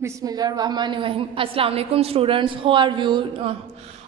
Bismillahirrahmanirrahim. Assalamu alaikum students. How are you?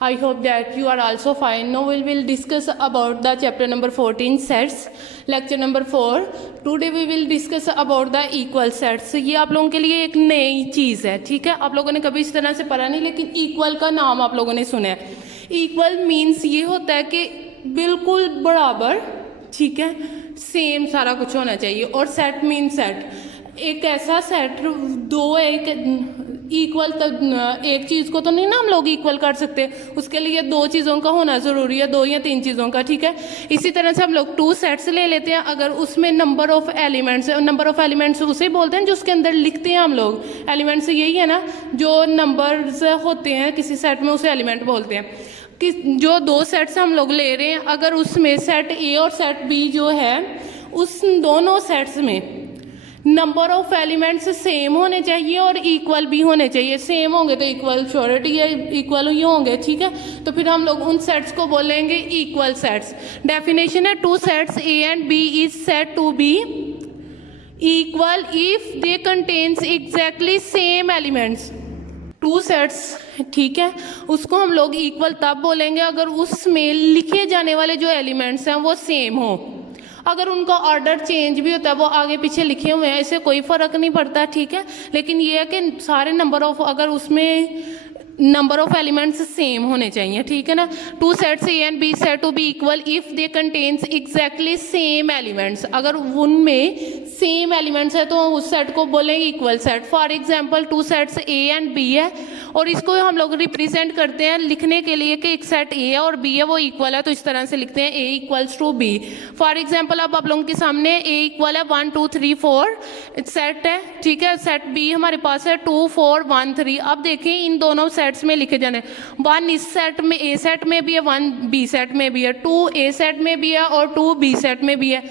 I hope that you are also fine. Now we will discuss about the chapter number 14 sets, lecture number 4. Today we will discuss about the equal sets. ये आप लोगों के लिए एक नई चीज़ है, ठीक है। आप लोगों ने कभी इस तरह से पढ़ा नहीं, लेकिन इक्वल का नाम आप लोगों ने सुना है। इक्वल मीन्स ये होता है कि बिल्कुल बराबर, ठीक है, सेम सारा कुछ होना चाहिए। और सेट मीन्स सेट, एक ऐसा सेट, दो एक इक्वल, तो एक चीज़ को तो नहीं ना हम लोग इक्वल कर सकते, उसके लिए दो चीज़ों का होना ज़रूरी है, दो या तीन चीज़ों का, ठीक है। इसी तरह से हम लोग टू सेट्स ले लेते हैं। अगर उसमें number of elements, number of elements उसे बोलते हैं जो उसके अंदर लिखते हैं हम लोग। एलिमेंट्स यही है ना, जो नंबर्स होते हैं किसी सेट में उसे एलिमेंट बोलते हैं। कि जो दो सेट्स हम लोग ले रहे हैं, अगर उसमें सेट ए और सेट बी जो है, उस दोनों सेट्स में नंबर ऑफ एलिमेंट्स सेम होने चाहिए और इक्वल भी होने चाहिए। सेम होंगे तो इक्वल श्योरिटी है, इक्वल ही होंगे, ठीक है। तो फिर हम लोग उन सेट्स को बोलेंगे इक्वल सेट्स। डेफिनेशन है, two sets A and B is said to be equal if they contains exactly same elements. Two sets, ठीक है, उसको हम लोग इक्वल तब बोलेंगे अगर उसमें लिखे जाने वाले जो एलिमेंट्स हैं वो सेम हो। अगर उनका ऑर्डर चेंज भी होता है, वो आगे पीछे लिखे हुए हैं, इससे कोई फ़र्क नहीं पड़ता, ठीक है। लेकिन ये है कि सारे नंबर ऑफ, अगर उसमें नंबर ऑफ एलिमेंट्स सेम होने चाहिए, ठीक है ना। Two sets A and B said to be equal if they contains exactly same elements. अगर उनमें सेम एलिमेंट्स है तो उस सेट को बोलेंगे equal set. For example, two sets A and B है और इसको हम लोग रिप्रेजेंट करते हैं लिखने के लिए कि एक सेट ए है और बी है, वो इक्वल है, तो इस तरह से लिखते हैं A equals to B. For example, अब आप लोगों के सामने ए इक्वल है 1 2 3 4 सेट है, ठीक है। सेट बी हमारे पास है 2 4 1 3। अब देखें इन दोनों सेट्स में लिखे जाने, 1 इस सेट में, ए सेट में भी है, 1 बी सेट में भी है, 2 ए सेट में भी है और 2 बी सेट में भी है,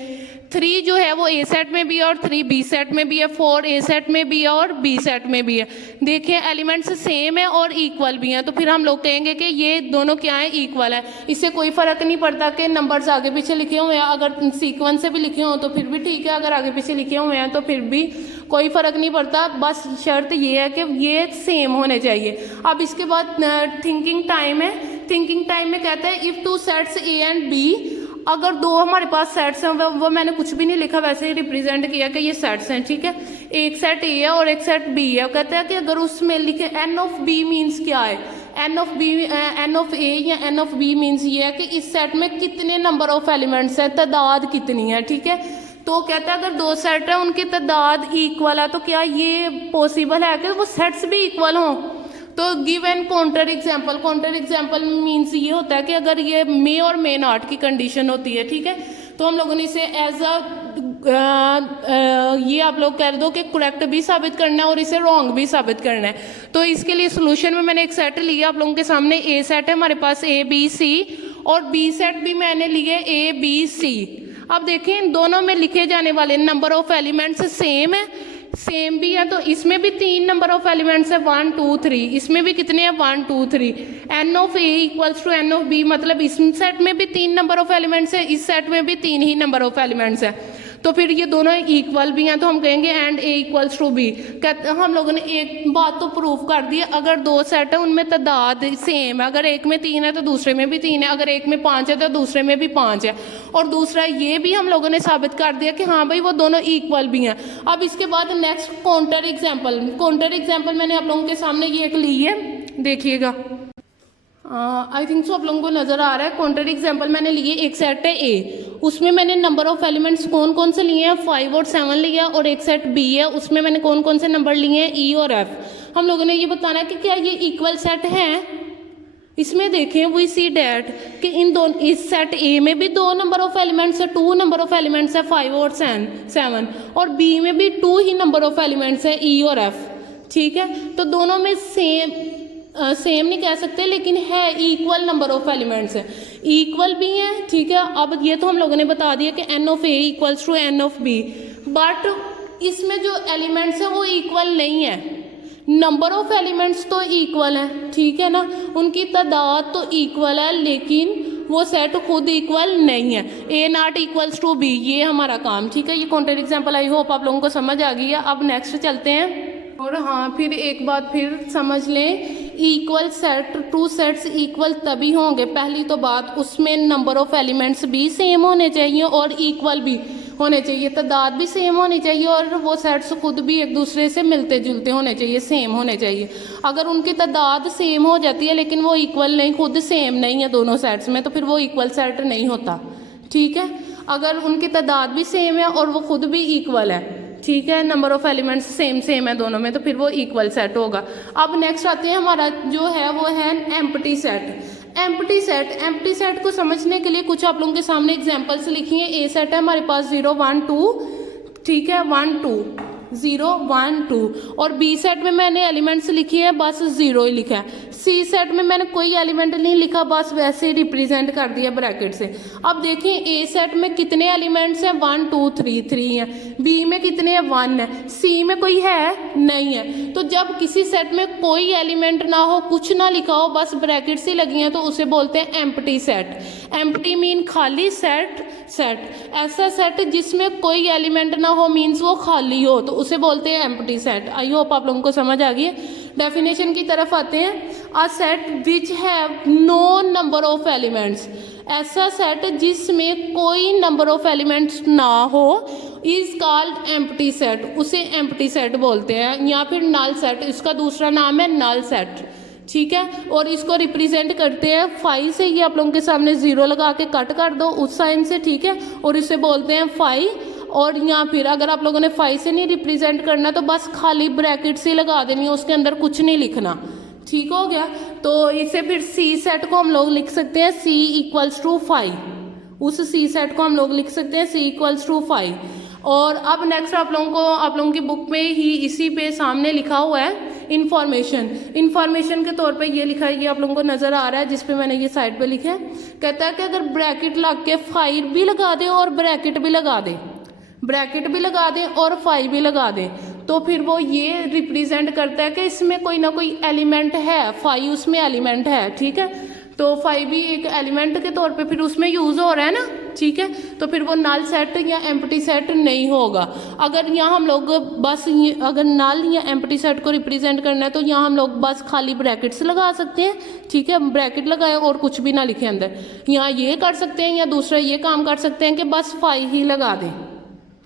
3 जो है वो ए सेट में भी है और 3 बी सेट में भी है, 4 ए सेट में भी है और बी सेट में भी है। देखिए एलिमेंट्स सेम है और इक्वल भी हैं, तो फिर हम लोग कहेंगे कि ये दोनों क्या है, इक्वल है। इससे कोई फ़र्क नहीं पड़ता कि नंबर्स आगे पीछे लिखे हुए हैं, अगर सीक्वेंस से भी लिखे हों तो फिर भी ठीक है, अगर आगे पीछे लिखे हुए हैं तो फिर भी कोई फ़र्क नहीं पड़ता। बस शर्त ये है कि ये सेम होने चाहिए। अब इसके बाद थिंकिंग टाइम है। थिंकिंग टाइम में कहते हैं if two sets A and B, अगर दो हमारे पास सेट्स हैं, वो मैंने कुछ भी नहीं लिखा, वैसे ही रिप्रेजेंट किया कि ये सेट्स हैं, ठीक है। एक सेट ए है और एक सेट बी है। कहते हैं कि अगर उसमें लिखे एन ऑफ बी मीन्स क्या है, N of B, N of A या एन ऑफ बी मीन्स ये है कि इस सेट में कितने नंबर ऑफ एलिमेंट्स है, तादाद कितनी है, ठीक है। तो कहता है अगर दो सेट है उनकी तादाद इक्वल है, तो क्या ये पॉसिबल है कि वो सेट्स भी इक्वल हों। तो give an counter example. Counter example means ये होता है कि अगर ये मे और मे नॉट की कंडीशन होती है, ठीक है, तो हम लोगों ने इसे एज अ ये आप लोग कह दो कि करेक्ट भी साबित करना है और इसे रॉन्ग भी साबित करना है। तो इसके लिए सोल्यूशन में मैंने एक सेट लिया आप लोगों के सामने। ए सेट है हमारे पास ए बी सी और बी सेट भी मैंने लिए ए बी सी। अब देखें इन दोनों में लिखे जाने वाले नंबर ऑफ एलिमेंट्स सेम है, सेम भी है, तो इसमें भी 3 नंबर ऑफ एलिमेंट्स है 1 2 3, इसमें भी कितने हैं 1 2 3। N of A equals to N of B, मतलब इस सेट में भी 3 नंबर ऑफ एलिमेंट्स है, इस सेट में भी 3 ही नंबर ऑफ एलिमेंट्स है, तो फिर ये दोनों इक्वल भी हैं, तो हम कहेंगे and A equals to B. हम लोगों ने एक बात तो प्रूव कर दी, अगर दो सेट है उनमें तादाद सेम है, अगर एक में 3 है तो दूसरे में भी 3 है, अगर एक में 5 है तो दूसरे में भी 5 है। और दूसरा ये भी हम लोगों ने साबित कर दिया कि हाँ भाई वो दोनों इक्वल भी हैं। अब इसके बाद next counter example. Counter example मैंने आप लोगों के सामने ये एक ली है, देखिएगा, आई थिंक सो आप लोगों को नज़र आ रहा है। काउंटर एग्जाम्पल मैंने लिए, एक सेट है ए, उसमें मैंने नंबर ऑफ एलिमेंट्स कौन कौन से लिए हैं, 5 और 7 लिया, और एक सेट बी है उसमें मैंने कौन कौन से नंबर लिए हैं, ई और एफ। हम लोगों ने ये बताना है कि क्या ये इक्वल सेट हैं। इसमें देखें वी सी डैट कि इन दोनों, इस सेट ए में भी 2 नंबर ऑफ एलिमेंट्स है, 2 नंबर ऑफ एलिमेंट्स है 5 और 7, और बी में भी 2 ही नंबर ऑफ एलिमेंट्स है ई और एफ, ठीक है। तो दोनों में सेम नहीं कह सकते, लेकिन है इक्वल नंबर ऑफ एलिमेंट्स है, इक्वल भी हैं, ठीक है। अब ये तो हम लोगों ने बता दिया कि N of A equals to N of B, but इसमें जो एलिमेंट्स हैं वो इक्वल नहीं है। नंबर ऑफ एलिमेंट्स तो इक्वल है, ठीक है ना, उनकी तादाद तो इक्वल है, लेकिन वो सेट खुद इक्वल नहीं है। ए नॉट इक्वल्स टू बी, ये हमारा काम, ठीक है। ये काउंटर एग्जाम्पल आई होप आप लोगों को समझ आ गई है। अब नेक्स्ट चलते हैं। और हाँ, फिर एक बात फिर समझ लें, equal set, two sets equal तभी होंगे, पहली तो बात उसमें नंबर ऑफ एलिमेंट्स भी सेम होने चाहिए और इक्वल भी होने चाहिए, तादाद भी सेम होनी चाहिए और वो सेट्स खुद भी एक दूसरे से मिलते जुलते होने चाहिए, सेम होने चाहिए। अगर उनकी तादाद सेम हो जाती है लेकिन वो इक्वल नहीं, खुद सेम नहीं है दोनों सेट्स में, तो फिर वो इक्वल सेट नहीं होता, ठीक है। अगर उनकी तादाद भी सेम है और वो खुद भी इक्वल है, ठीक है, नंबर ऑफ एलिमेंट्स सेम है दोनों में, तो फिर वो इक्वल सेट होगा। अब नेक्स्ट आते हैं, हमारा जो है वो है एम्प्टी सेट। एम्प्टी सेट को समझने के लिए कुछ आप लोगों के सामने एग्जांपल्स लिखी हैं। ए सेट है हमारे पास 0 1 2, ठीक है, 1 2 0 1 2, और बी सेट में मैंने एलिमेंट्स लिखी है, बस 0 ही लिखा है। सी सेट में मैंने कोई एलिमेंट नहीं लिखा, बस वैसे ही रिप्रेजेंट कर दिया ब्रैकेट से। अब देखिए ए सेट में कितने एलिमेंट्स हैं, 1 2 3 3 हैं, बी में कितने हैं, 1 है, सी में कोई है नहीं है। तो जब किसी सेट में कोई एलिमेंट ना हो, कुछ ना लिखा हो, बस ब्रैकेट्स ही लगी हैं, तो उसे बोलते हैं एम्प्टी सेट। एम्प्टी मीन खाली सेट, ऐसा सेट जिसमें कोई एलिमेंट ना हो मीन्स वो खाली हो, तो उसे बोलते हैं एम्प्टी सेट। आई होप आप लोगों को समझ आ गई है। डेफिनेशन की तरफ आते हैं। A set which have no number of elements, ऐसा सेट जिसमें कोई नंबर ऑफ एलिमेंट्स ना हो इज कॉल्ड एम्प्टी सेट, उसे एम्प्टी सेट बोलते हैं, या फिर नल सेट, इसका दूसरा नाम है नल सेट, ठीक है। और इसको रिप्रेजेंट करते हैं 5 से, ये आप लोगों के सामने 0 लगा के कट कर दो उस साइन से, ठीक है, और इसे बोलते हैं 5। और या फिर अगर आप लोगों ने 5 से नहीं रिप्रेजेंट करना तो बस खाली ब्रैकेट्स ही लगा देनी है, उसके अंदर कुछ नहीं लिखना, ठीक हो गया। तो इसे फिर सी सेट को हम लोग लिख सकते हैं C इक्वल्स टू 5, उस सी सेट को हम लोग लिख सकते हैं C इक्वल्स टू 5। और अब नेक्स्ट आप लोगों की बुक में ही इसी पे सामने लिखा हुआ है इंफॉर्मेशन के तौर पे ये लिखा है, ये आप लोगों को नज़र आ रहा है जिस पे मैंने ये साइड पे लिखा है। कहता है कि अगर ब्रैकेट लग के 5 भी लगा दे और ब्रैकेट भी लगा दे और 5 भी लगा दे, तो फिर वो ये रिप्रेजेंट करता है कि इसमें कोई ना कोई एलिमेंट है, 5 उसमें एलिमेंट है, ठीक है। तो 5 भी एक एलिमेंट के तौर पे फिर उसमें यूज़ हो रहा है ना, ठीक है। तो फिर वो नल सेट या एम्प्टी सेट नहीं होगा। अगर यहाँ हम लोग बस अगर नल या एम्प्टी सेट को रिप्रेजेंट करना है तो यहाँ हम लोग बस खाली ब्रैकेट्स लगा सकते हैं, ठीक है, ब्रैकेट लगाए और कुछ भी ना लिखे अंदर। यहाँ ये कर सकते हैं या दूसरा ये काम कर सकते हैं कि बस 5 ही लगा दें,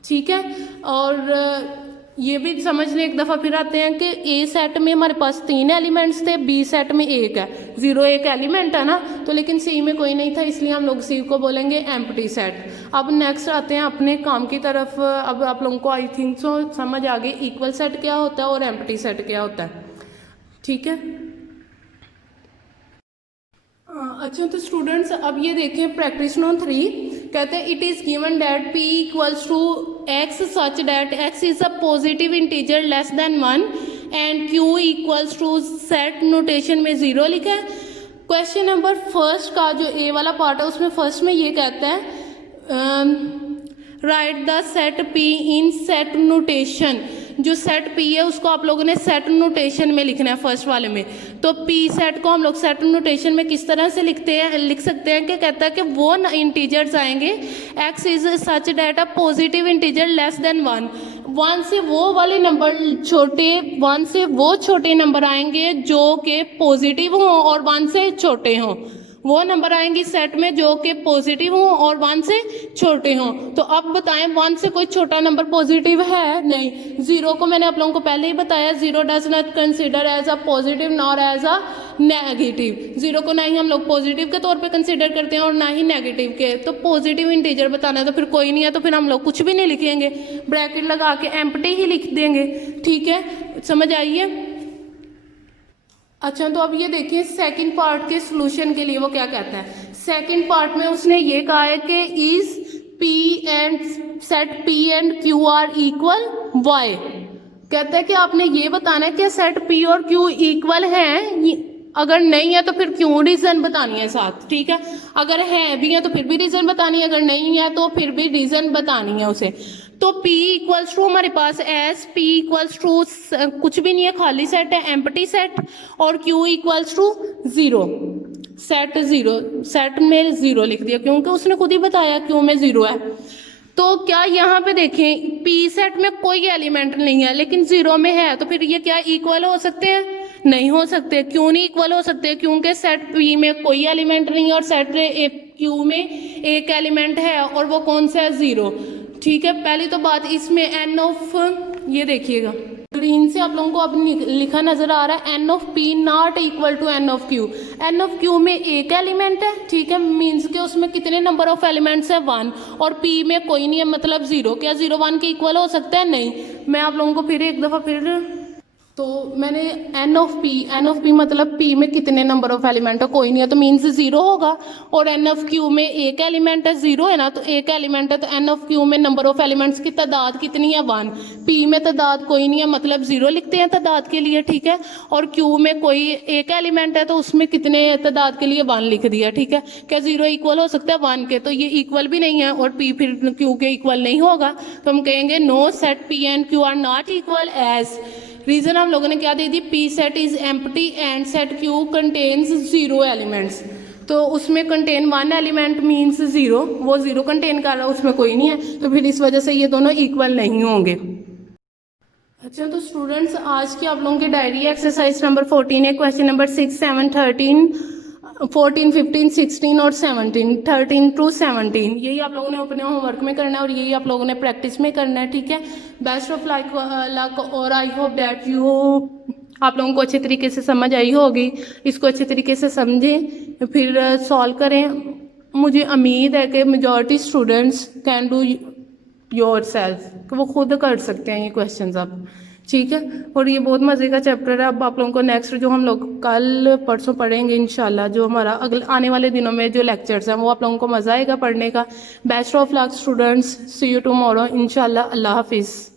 ठीक है। और ये भी समझने एक दफ़ा फिर आते हैं कि ए सेट में हमारे पास 3 एलिमेंट्स थे, बी सेट में 1 है, 0 एक एलिमेंट है ना, तो लेकिन सी में कोई नहीं था, इसलिए हम लोग सी को बोलेंगे एम्प्टी सेट। अब नेक्स्ट आते हैं अपने काम की तरफ। अब आप लोगों को आई थिंक सो समझ आ गई इक्वल सेट क्या होता है और एम्प्टी सेट क्या होता है, ठीक है। अच्छा, तो स्टूडेंट्स अब ये देखें प्रैक्टिस नोट 3, कहते हैं it is given that p equals to x such that x is a positive integer less than 1 and q equals to set notation में 0 लिखा है। क्वेश्चन नंबर फर्स्ट का जो ए वाला पार्ट है उसमें फर्स्ट में ये कहता है right the set p in set notation. जो सेट p है उसको आप लोगों ने सेट नोटेशन में लिखना है फर्स्ट वाले में। तो p सेट को हम लोग सेट नोटेशन में किस तरह से लिख सकते हैं कि कहता है कि वो इंटीजर्स आएंगे x is such that a positive integer less than 1 से वो वाले नंबर छोटे, 1 से वो छोटे नंबर आएंगे जो कि पॉजिटिव हों और 1 से छोटे हों, वो नंबर आएंगे सेट में जो कि पॉजिटिव हों और 1 से छोटे हों। तो अब बताएं 1 से कोई छोटा नंबर पॉजिटिव है नहीं। 0 को मैंने आप लोगों को पहले ही बताया, 0 does not consider as a positive nor as a negative. 0 को ना ही हम लोग पॉजिटिव के तौर पे कंसिडर करते हैं और ना ही नेगेटिव के। तो पॉजिटिव इंटीजर बताना है तो फिर कोई नहीं है, तो फिर हम लोग कुछ भी नहीं लिखेंगे, ब्रैकेट लगा के एम्प्टी ही लिख देंगे, ठीक है, समझ आइए। अच्छा, तो अब ये देखिए सेकंड पार्ट के सॉल्यूशन के लिए वो क्या कहता है। सेकंड पार्ट में उसने ये कहा है कि is p and set p and q are equal y। कहता है कि आपने ये बताना है कि सेट p और q इक्वल हैं, अगर नहीं है तो फिर क्यों रीज़न बतानी है साथ, ठीक है। अगर है भी है तो फिर भी रीज़न बतानी है, अगर नहीं है तो फिर भी रीज़न बतानी है उसे। तो p इक्वल्स टू हमारे पास एस p इक्वल्स टू कुछ भी नहीं है, खाली सेट है, एम्प्टी सेट, और q equals to 0, set 0, set में 0 लिख दिया क्योंकि उसने खुद ही बताया q में 0 है। तो क्या यहाँ पे देखें पी सेट में कोई एलिमेंट नहीं है लेकिन जीरो में है, तो फिर ये क्या इक्वल हो सकते हैं? नहीं हो सकते। क्यों नहीं इक्वल हो सकते? क्योंकि सेट पी में कोई एलिमेंट नहीं है और सेट क्यू में एक एलिमेंट है और वो कौन सा है? जीरो। ठीक है, पहली तो बात इसमें एन ऑफ, ये देखिएगा ग्रीन से आप लोगों को अब लिखा नजर आ रहा है N of P not equal to N of Q. N of Q में एक एलिमेंट है, ठीक है, मीन्स के उसमें कितने नंबर ऑफ एलिमेंट्स है? 1, और पी में कोई नहीं है मतलब 0। क्या 0 1 के इक्वल हो सकता है? नहीं। मैं आप लोगों को फिर एक दफ़ा फिर तो मैंने एन ऑफ पी मतलब पी में कितने नंबर ऑफ एलिमेंट है? कोई नहीं है, तो मीन्स 0 होगा। और एन ऑफ क्यू में एक एलिमेंट है, 0 है ना, तो एक एलिमेंट है, तो एन ऑफ क्यू में नंबर ऑफ एलिमेंट्स की तादाद कितनी है? 1। पी में तादाद कोई नहीं है मतलब 0 लिखते हैं तादाद के लिए, ठीक है। और क्यू में कोई एक एलिमेंट है तो उसमें कितने तादाद के लिए 1 लिख दिया, ठीक है। क्या 0 इक्वल हो सकता है 1 के? तो ये इक्वल भी नहीं है और पी फिर क्यू के इक्वल नहीं होगा, तो हम कहेंगे no set P and Q are not equal as. Reason हम लोगों ने क्या दे दी? P set is empty and set Q contains 0 elements. तो उसमें कंटेन 1 एलिमेंट मीन्स 0, वो 0 कंटेन कर रहा है, उसमें कोई नहीं है, तो फिर इस वजह से ये दोनों इक्वल नहीं होंगे। अच्छा, तो स्टूडेंट्स आज की आप लोगों की डायरी एक्सरसाइज नंबर 14 है, क्वेश्चन नंबर 6, 7, 13, 14, 15, 16 और 17, 13 to 17, यही आप लोगों ने अपने होमवर्क में करना है और यही आप लोगों ने प्रैक्टिस में करना है, ठीक है। बेस्ट ऑफ लक और आई होप दैट यू आप लोगों को अच्छे तरीके से समझ आई होगी। इसको अच्छे तरीके से समझें फिर सॉल्व करें। मुझे उम्मीद है कि majority students can do your self, कि वो खुद कर सकते हैं ये क्वेश्चंस अब, ठीक है। और ये बहुत मज़े का चैप्टर है। अब आप लोगों को नेक्स्ट जो हम लोग कल परसों पढ़ेंगे इंशाल्लाह, जो हमारा अगले आने वाले दिनों में जो लेक्चर्स हैं वो आप लोगों को मज़ा आएगा पढ़ने का। Best of luck students, see you tomorrow इंशाल्लाह। अल्लाह हाफिज़।